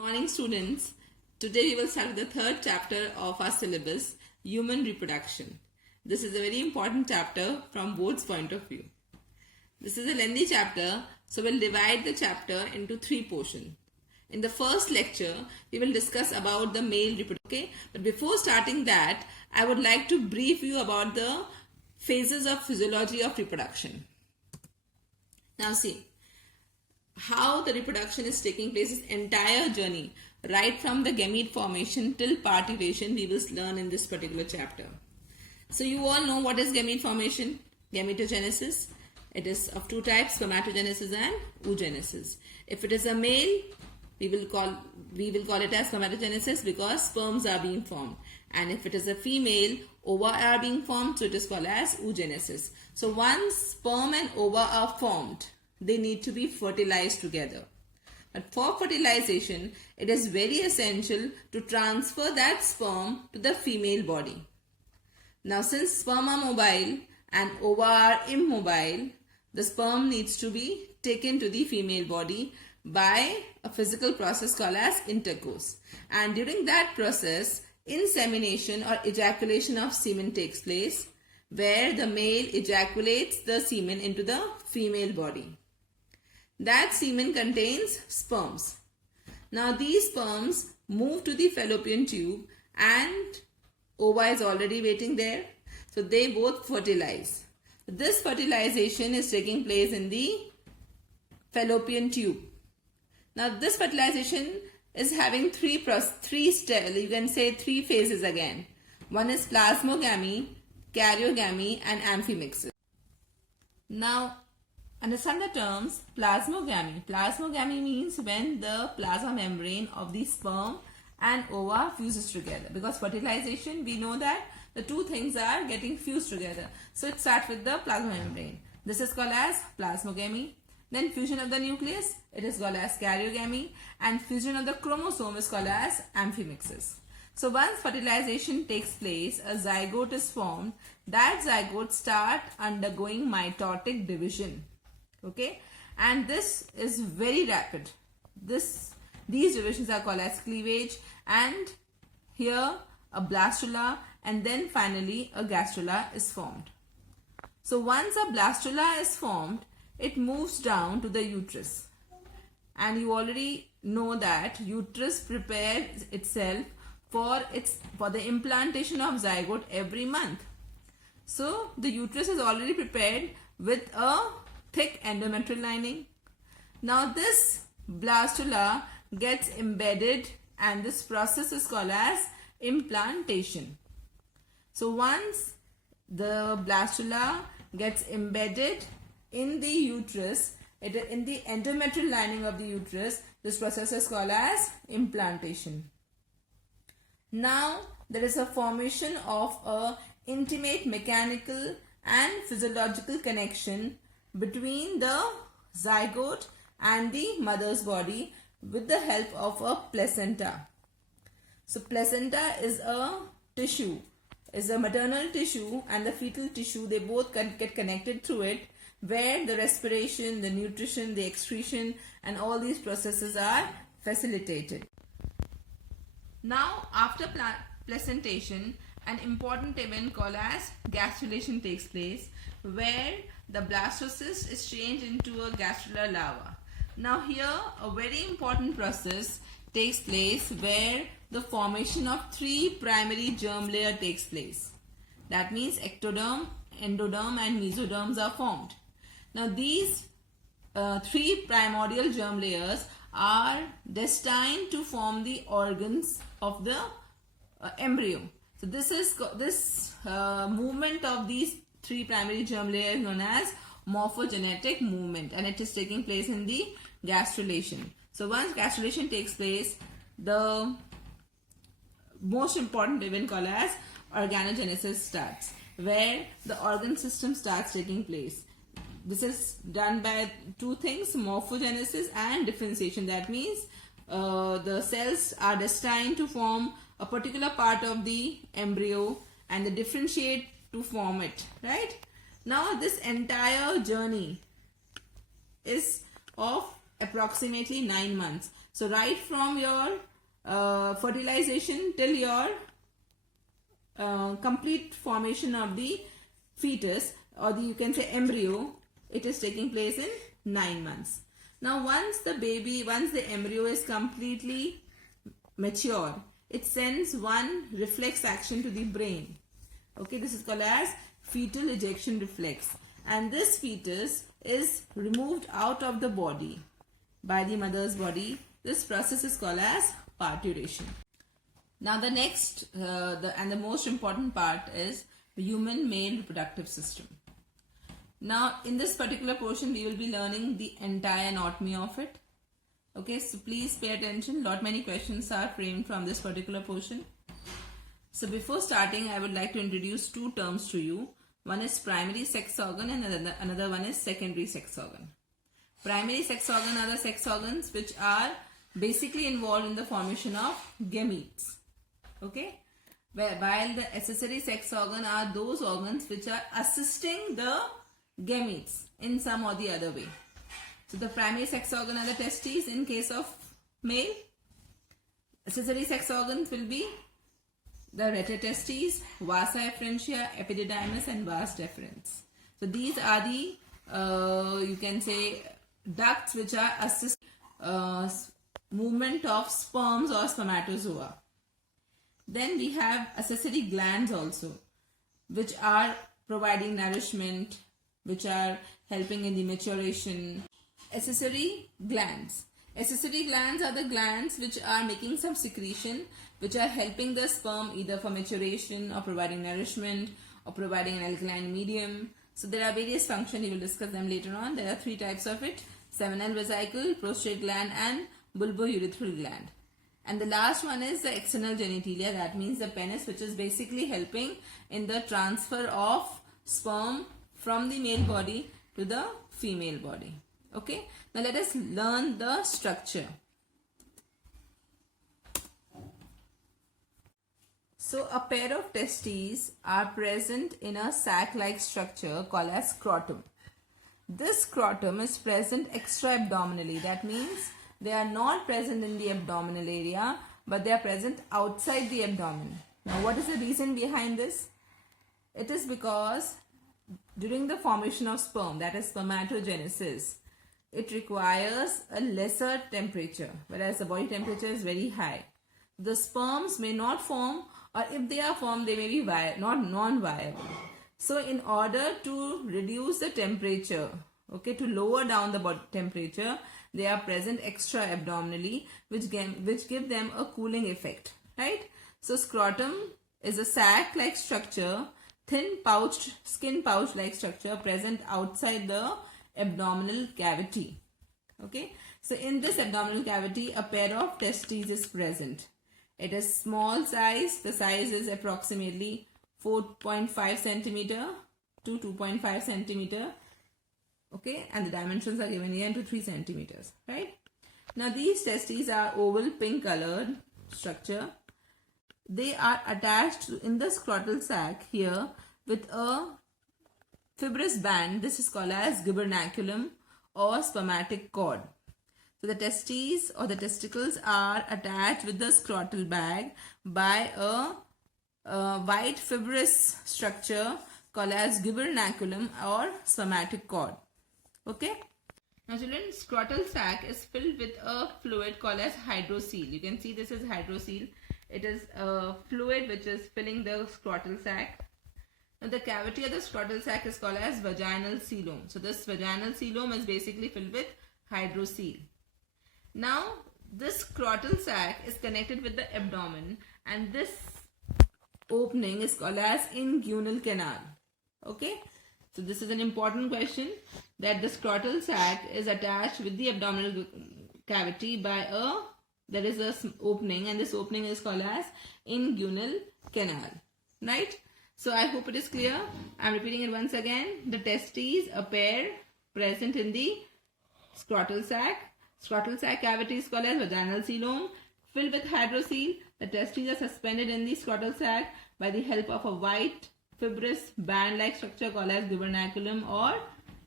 Morning students, today we will start with the third chapter of our syllabus, human reproduction. This is a very important chapter from board's point of view. This is a lengthy chapter, so we'll divide the chapter into three portions. In the first lecture, we will discuss about the male reproduction. Okay? But before starting that, I would like to brief you about the phases of physiology of reproduction. Now see, how the reproduction is taking place, this entire journey, right from the gamete formation till parturition, we will learn in this particular chapter. So you all know what is gamete formation, gametogenesis. It is of two types, spermatogenesis and oogenesis. If it is a male, we will call it as spermatogenesis because sperms are being formed. And if it is a female, ova are being formed, so it is called as oogenesis. So once sperm and ova are formed, they need to be fertilized together. But for fertilization, it is very essential to transfer that sperm to the female body. Now since sperm are mobile and ova are immobile, the sperm needs to be taken to the female body by a physical process called as intercourse. And during that process, insemination or ejaculation of semen takes place, where the male ejaculates the semen into the female body. That semen contains sperms. Now these sperms move to the fallopian tube and ova is already waiting there. So they both fertilize. This fertilization is taking place in the fallopian tube. Now this fertilization is having three phases again. One is plasmogamy, karyogamy and amphimixis. Now understand the terms plasmogamy. Plasmogamy means when the plasma membrane of the sperm and ova fuses together. Because fertilization, we know that the two things are getting fused together. So it starts with the plasma membrane. This is called as plasmogamy. Then fusion of the nucleus, it is called as karyogamy. And fusion of the chromosome is called as amphimixis. So once fertilization takes place, a zygote is formed. That zygote starts undergoing mitotic division. Okay, and this is very rapid. These divisions are called as cleavage, and here a blastula and then finally a gastrula is formed. So once a blastula is formed, it moves down to the uterus, and you already know that uterus prepares itself for the implantation of zygote every month. So the uterus is already prepared with a thick endometrial lining. Now this blastula gets embedded, and this process is called as implantation. So once the blastula gets embedded in the uterus, in the endometrial lining of the uterus, this process is called as implantation. Now there is a formation of a intimate mechanical and physiological connection between the zygote and the mother's body with the help of a placenta. So placenta is a tissue, is a maternal tissue and the fetal tissue. They both get connected through it, where the respiration, the nutrition, the excretion and all these processes are facilitated. Now after placentation, an important event called as gastrulation takes place, where the blastocyst is changed into a gastrular larva. Now here a very important process takes place where the formation of three primary germ layer takes place. That means ectoderm, endoderm and mesoderms are formed. Now these three primordial germ layers are destined to form the organs of the embryo. So this movement of these three primary germ layers is known as morphogenetic movement, and it is taking place in the gastrulation. So once gastrulation takes place, the most important event called as organogenesis starts, where the organ system starts taking place. This is done by two things, morphogenesis and differentiation. That means the cells are destined to form a particular part of the embryo and they differentiate to form it, right? Now this entire journey is of approximately 9 months. So right from your fertilization till your complete formation of the fetus, or you can say embryo, it is taking place in 9 months. Now once the embryo is completely mature, it sends one reflex action to the brain. Okay, this is called as fetal ejection reflex, and this fetus is removed out of the body by the mother's body. This process is called as parturition. Now the next and the most important part is the human male reproductive system. Now in this particular portion we will be learning the entire anatomy of it. Okay, so please pay attention. Many questions are framed from this particular portion. So before starting, I would like to introduce two terms to you. One is primary sex organ and another one is secondary sex organ. Primary sex organ are the sex organs which are basically involved in the formation of gametes. Okay, while the accessory sex organ are those organs which are assisting the gametes in some or the other way. So the primary sex organ are the testes in case of male. Accessory sex organs will be the retrotestes, vasa efferentia, epididymis and vas deferens. So these are the you can say ducts which are assist movement of sperms or spermatozoa. Then we have accessory glands also, which are providing nourishment, which are helping in the maturation. Accessory glands. Accessory glands are the glands which are making some secretion, which are helping the sperm either for maturation or providing nourishment or providing an alkaline medium. So there are various functions, we will discuss them later on. There are three types of it: seminal vesicle, prostate gland and bulbourethral gland. And the last one is the external genitalia, that means the penis, which is basically helping in the transfer of sperm from the male body to the female body. Okay, now let us learn the structure. So a pair of testes are present in a sac-like structure called as scrotum. This scrotum is present extra-abdominally. That means they are not present in the abdominal area, but they are present outside the abdomen. Now what is the reason behind this? It is because during the formation of sperm, that is spermatogenesis, it requires a lesser temperature, whereas the body temperature is very high. The sperms may not form, or if they are formed, they may be not non-viable. So in order to reduce the temperature, okay, to lower down the body temperature, they are present extra abdominally, which give them a cooling effect, right? So scrotum is a sac-like structure, thin pouched, skin pouch-like structure present outside the abdominal cavity. Okay, so in this abdominal cavity, a pair of testes is present. It is small size. The size is approximately 4.5 centimeter to 2.5 centimeter. Okay, and the dimensions are given here to 3 centimeters. Right. Now these testes are oval pink colored structure. They are attached in the scrotal sac here with a fibrous band. This is called as gubernaculum or spermatic cord. So the testes or the testicles are attached with the scrotal bag by a white fibrous structure called as gubernaculum or spermatic cord. Okay. Now children, scrotal sac is filled with a fluid called as hydrocele. You can see this is hydrocele. It is a fluid which is filling the scrotal sac. Now the cavity of the scrotal sac is called as vaginal coelom. So this vaginal coelom is basically filled with hydrocele. Now this scrotal sac is connected with the abdomen, and this opening is called as inguinal canal. Okay. So this is an important question, that the scrotal sac is attached with the abdominal cavity by there is a opening, and this opening is called as inguinal canal. Right. So I hope it is clear. I am repeating it once again. The testes, a pair present in the scrotal sac. Scrotal sac cavity is called as vaginal coelom, filled with hydrocele. The testes are suspended in the scrotal sac by the help of a white fibrous band-like structure called as gubernaculum or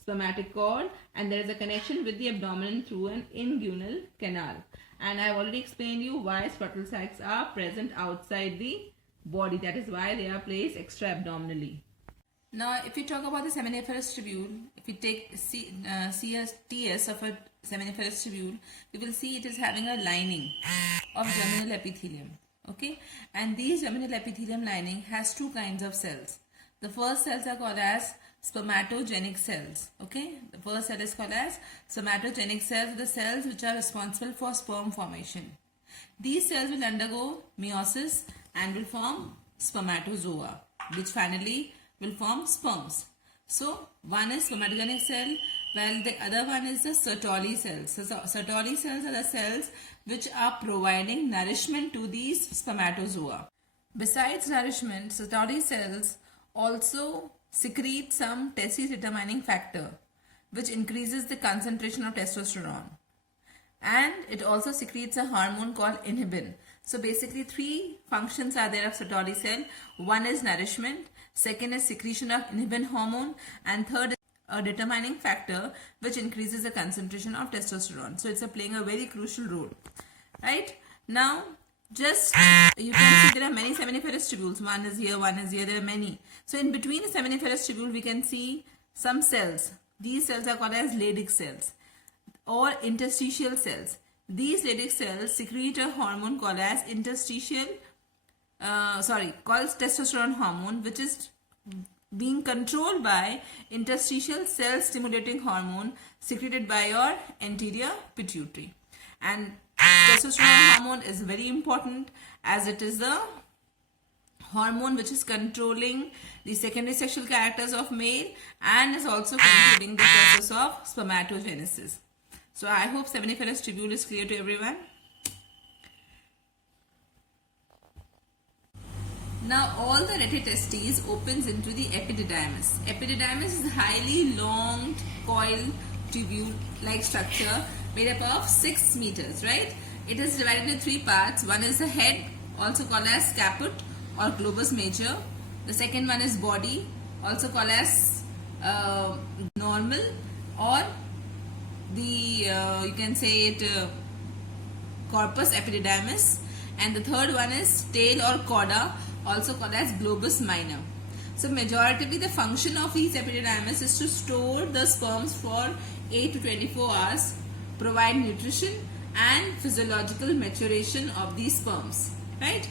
spermatic cord, and there is a connection with the abdomen through an inguinal canal. And I've already explained you why scrotal sacs are present outside the body. That is why they are placed extra abdominally. Now, if we talk about the seminiferous tubule, if we take CSTS of a seminiferous tubule, we will see it is having a lining of germinal epithelium. Okay, and these germinal epithelium lining has two kinds of cells. The first cells are called as spermatogenic cells. Okay, the first cell is called as spermatogenic cells, the cells which are responsible for sperm formation. These cells will undergo meiosis and will form spermatozoa, which finally will form sperms. So one is spermatogenic cell, while the other one is the Sertoli cells. So Sertoli cells are the cells which are providing nourishment to these spermatozoa. Besides nourishment, Sertoli cells also secrete some testis determining factor, which increases the concentration of testosterone. And it also secretes a hormone called inhibin. So basically three functions are there of Sertoli cell. One is nourishment, second is secretion of inhibin hormone, and third is a determining factor which increases the concentration of testosterone. So it's playing a very crucial role. Right? Now, just you can see there are many seminiferous tubules. One is here, there are many. So in between the seminiferous tubule, we can see some cells. These cells are called as Leydig cells or interstitial cells. These Leydig cells secrete a hormone called as called testosterone hormone, which is being controlled by interstitial cell stimulating hormone secreted by your anterior pituitary. And testosterone hormone is very important as it is the hormone which is controlling the secondary sexual characters of male and is also controlling the process of spermatogenesis. So I hope seminiferous tubule is clear to everyone. Now all the retitestes opens into the epididymis. Epididymis is a highly long coil tubule like structure made up of 6 meters, right? It is divided into 3 parts. One is the head, also called as caput or globus major. The second one is body, also called as normal, or the you can say it corpus epididymis, and the third one is tail or cauda, also called as globus minor. So majoritively the function of these epididymis is to store the sperms for 8 to 24 hours, provide nutrition and physiological maturation of these sperms, right?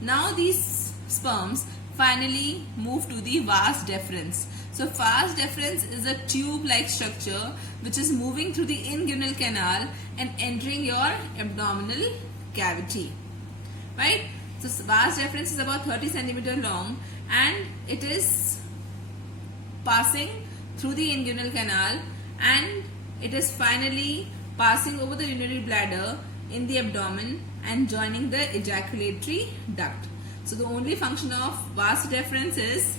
Now these sperms finally move to the vas deferens. So vas deferens is a tube-like structure which is moving through the inguinal canal and entering your abdominal cavity, right? So vas deferens is about 30 centimeter long and it is passing through the inguinal canal and it is finally passing over the urinary bladder in the abdomen and joining the ejaculatory duct. So the only function of vas deferens is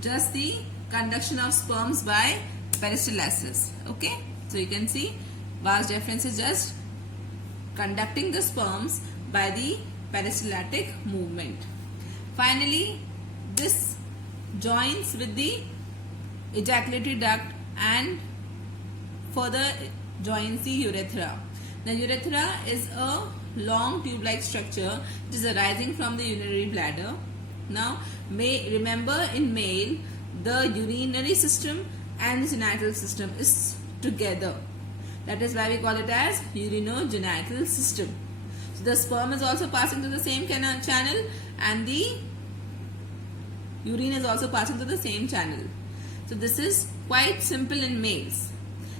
just the conduction of sperms by peristalsis. Okay, so you can see vas deferens is just conducting the sperms by the peristaltic movement. Finally, this joins with the ejaculatory duct and further joins the urethra. The urethra is a long tube-like structure which is arising from the urinary bladder. Now, remember in male, the urinary system and the genital system is together. That is why we call it as urinogenital system. So the sperm is also passing through the same channel and the urine is also passing through the same channel. So this is quite simple in males.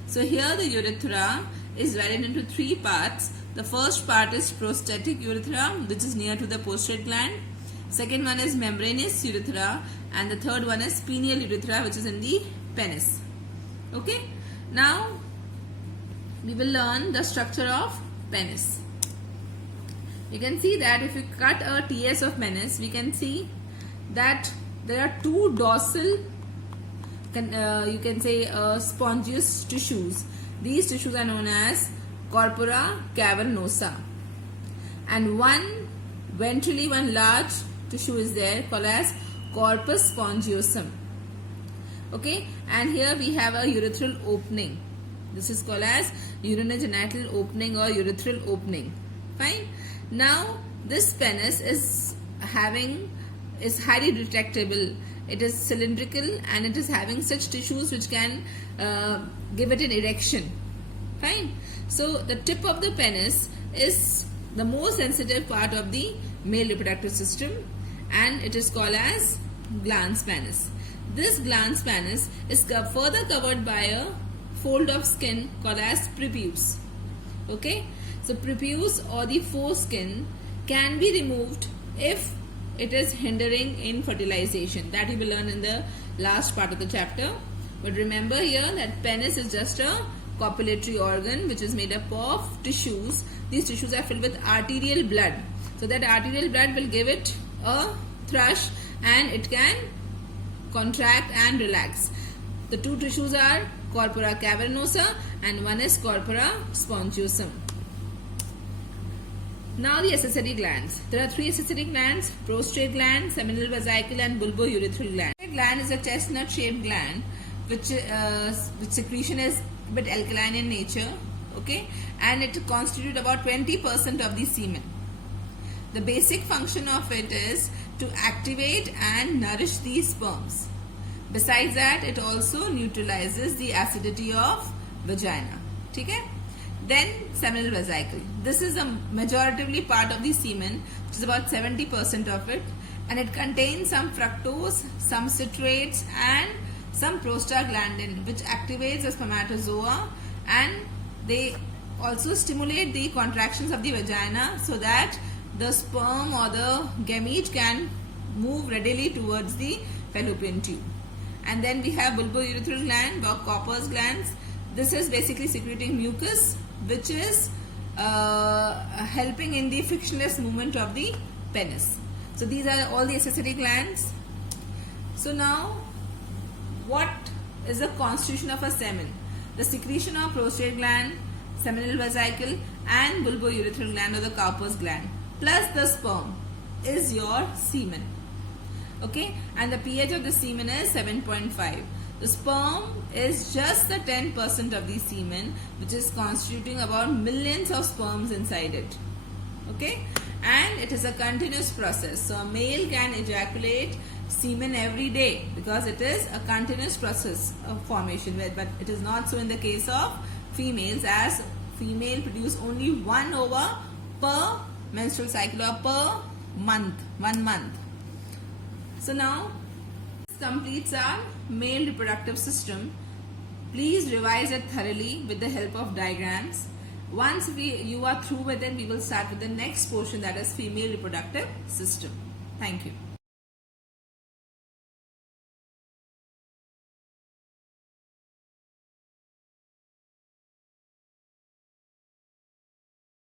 So here the urethra is divided into 3 parts. The first part is prostatic urethra, which is near to the prostate gland. Second one is membranous urethra and the third one is pineal urethra, which is in the penis. Okay, now we will learn the structure of penis. You can see that if you cut a TS of penis, we can see that there are 2 dorsal you can say spongious tissues. These tissues are known as corpora cavernosa, and one ventrally one large tissue is there called as corpus spongiosum. Okay, and here we have a urethral opening. This is called as urinogenital opening or urethral opening. Fine. Now this penis is highly retractable. It is cylindrical and it is having such tissues which can give it an erection. Fine. So the tip of the penis is the most sensitive part of the male reproductive system, and it is called as glans penis. This glans penis is further covered by a fold of skin called as prepuce. Okay, so prepuce or the foreskin can be removed if it is hindering in fertilization. That you will learn in the last part of the chapter. But remember here that penis is just a copulatory organ which is made up of tissues. These tissues are filled with arterial blood. So that arterial blood will give it a thrush and it can contract and relax. The two tissues are corpora cavernosa and one is corpora spongiosum. Now the accessory glands. There are three accessory glands: prostrate gland, seminal vesicle and bulbourethral gland. The gland is a chestnut shaped gland which secretion is a bit alkaline in nature, okay, and it constitutes about 20% of the semen. The basic function of it is to activate and nourish the sperms. Besides that, it also neutralizes the acidity of vagina. Okay? Then seminal vesicle. This is a majoritively part of the semen, which is about 70% of it, and it contains some fructose, some citrates and some prostaglandin which activates the spermatozoa, and they also stimulate the contractions of the vagina so that the sperm or the gamete can move readily towards the fallopian tube. And then we have bulbourethral gland or Copper's glands. This is basically secreting mucus which is helping in the frictionless movement of the penis. So these are all the accessory glands. So now, what is the constitution of a semen? The secretion of prostate gland, seminal vesicle and bulbourethral gland or the Cowper's gland plus the sperm is your semen. Okay, and the pH of the semen is 7.5. The sperm is just the 10% of the semen, which is constituting about millions of sperms inside it. Okay, and it is a continuous process. So a male can ejaculate semen every day because it is a continuous process of formation, but it is not so in the case of females, as female produce only 1 ova per menstrual cycle or per month, 1 month. So now this completes our male reproductive system. Please revise it thoroughly with the help of diagrams. Once you are through with it, we will start with the next portion, that is female reproductive system. Thank you.